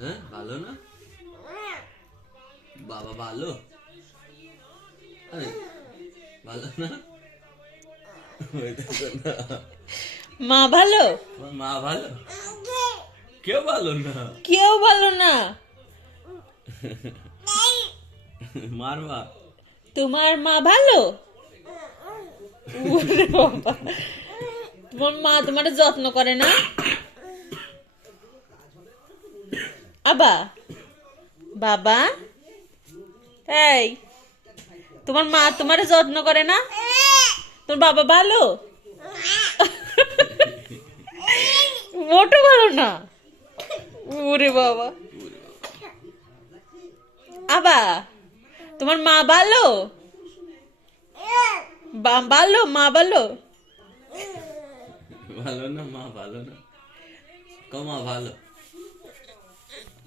হ্যাঁ ভালো না? বাবা ভালো? আরে ভালো না? ওই দেখো না। মা ভালো? তোমার মা ভালো? কেউ ভালো না। কেউ ভালো না। মারবা? তোমার মা ভালো? ওরে বাবা, তোমার মা তোমার যত্ন করে না? আবা, বাবা, এই তোমার মা তোমার যত্ন করে না? তোর বাবা ভালো? মোটো ভালো না। ওরে বাবা, আবা, তোমার মা ভালো? ভালো, মা ভালো? ভালো না মা ভালো না? কমা ভালো।